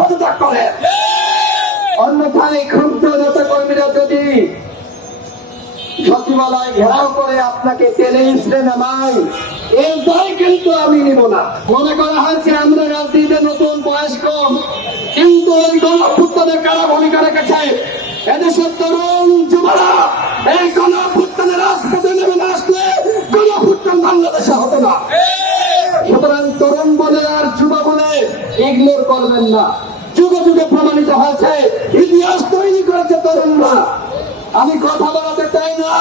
পদত্যাগ করেন। অন্যথায় ক্ষুব্ধ নেতা কর্মীরা যদি সচিবালয় ঘেরাও করে আপনাকে টেনে ইসরে নামায়, এর দায় কিন্তু আমি নিব না। মনে করা হয়েছে আমরা রাজনীতিতে নতুন, বয়স কম, কিন্তু এই গণঅভ্যুত্থানের কারা ভূমিকা রেখেছে। এদেশের তরুণ যুবরা এই গণঅভ্যুত্থানের রাজপথে নেমে না আসলে গণঅভ্যুত্থান বাংলাদেশে হতো না। সুতরাং তরুণ বলে আর যুবা বলে ইগনোর করবেন না। যুগে যুগে প্রমাণিত হয়েছে, ইতিহাস তৈরি করেছে তরুণরা। আমি কথা বলাতে চাই না,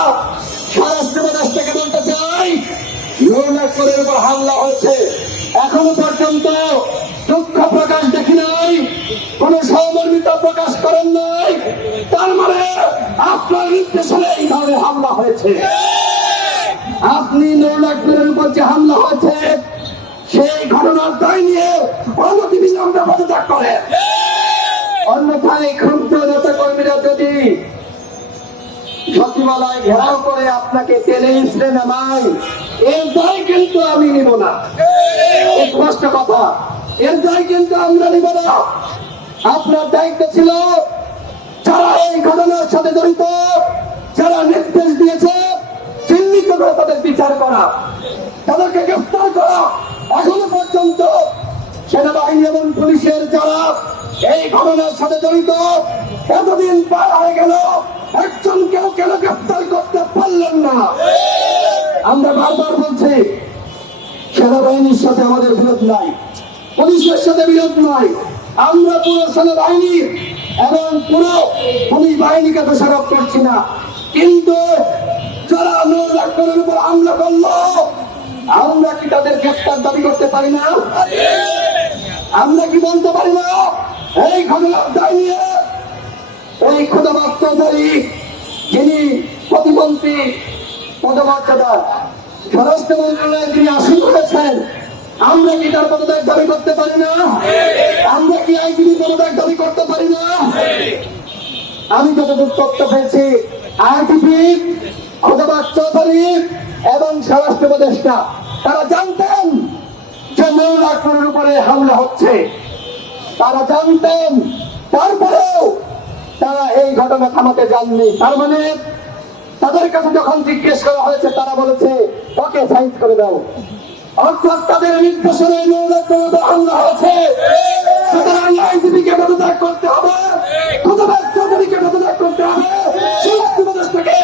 স্বরাষ্ট্র উপদেষ্টাকে বলতে চাই, নৌলাখের উপর হামলা হয়েছে, এখনো পর্যন্ত দুঃখ প্রকাশ দেখি নাই, কোন সহমর্মিতা প্রকাশ করেন নাই। তার মানে আপনার নির্দেশনে এই ধরনের হামলা হয়েছে। আপনি নৌলাখের উপর যে হামলা হয়েছে সেই ঘটনার দায় নিয়ে অনতিবিলম্বে পদত্যাগ করেন। অন্যথায় ক্ষুব্ধ নেতা কর্মীরা যদি সচিবালয় ঘেরাও করে আপনাকে টেনে ইসরে নামায়, এর দায় কিন্তু আমি নিব না। স্পষ্ট কথা, এর দায় কিন্তু আমরা নিব না। আপনার দায়িত্ব ছিল যারা এই ঘটনার সাথে জড়িত, যারা নির্দেশ দিয়েছে, চিহ্নিত করে তাদের বিচার করা, তাদেরকে গ্রেফতার করা। এখনো পর্যন্ত সেনাবাহিনী এবং পুলিশের যারা এই ঘটনার সাথে জড়িত, এতদিন পার হয়ে গেল, একজনকেও কেন গ্রেফতার করতে পারলেন না? আমরা বারবার বলছি, সেনাবাহিনীর সাথে আমাদের বিরোধ নাই, পুলিশের সাথে বিরোধ নাই। আমরা পুরো সেনাবাহিনী এবং পুরো পুলিশ বাহিনীকে দোষারোপ করছি না, কিন্তু যারা নৌলাখের উপর হামলা করলো, আমরা কি তাদের গ্রেফতার দাবি করতে পারি না? আমরা কি বলতে পারি না এই ঘটনার দায় নিয়ে ওই খোদাবাদ চৌধুরী, যিনি প্রতিমন্ত্রী পদমর্যাদার, স্বরাষ্ট্র মন্ত্রণালয়ে তিনি আসীন হয়েছেন, আমরা কি তার পদত্যাগ দাবি করতে পারি না? আমরা কি আইনজীবী পদত্যাগ দাবি করতে পারি না? আমি যতদূর তথ্য পেয়েছি, আইজিপি খোদাবাদ চৌধুরী এবং স্বরাষ্ট্র উপদেষ্টা তারা জানতেন যে নৌলাখের উপরে হামলা হচ্ছে, তারা জানতেন, তারপরেও তারা এই ঘটনা থামাতে যাননি। তার মানে তাদের কাছে যখন জিজ্ঞেস করা হয়েছে, তারা বলেছে ওকে সাইজ করে দাও। অর্থাৎ তাদের নির্দেশনে নৌলাখের উপর হামলা হয়েছে। সুতরাং আইনজীবীকে পদত্যাগ করতে হবে, খোদাবাদ চৌধুরীকে পদত্যাগ করতে হবে, স্বরাষ্ট্র উপদেষ্টাকে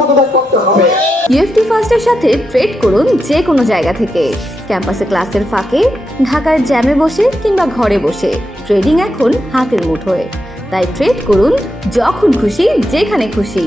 পদত্যাগ করতে হবে। ইউএফটি ফার্স্টের সাথে ট্রেড করুন যে কোনো জায়গা থেকে। ক্যাম্পাসে ক্লাসের ফাঁকে, ঢাকার জ্যামে বসে কিংবা ঘরে বসে, ট্রেডিং এখন হাতের মুঠোয়। তাই ট্রেড করুন যখন খুশি, যেখানে খুশি।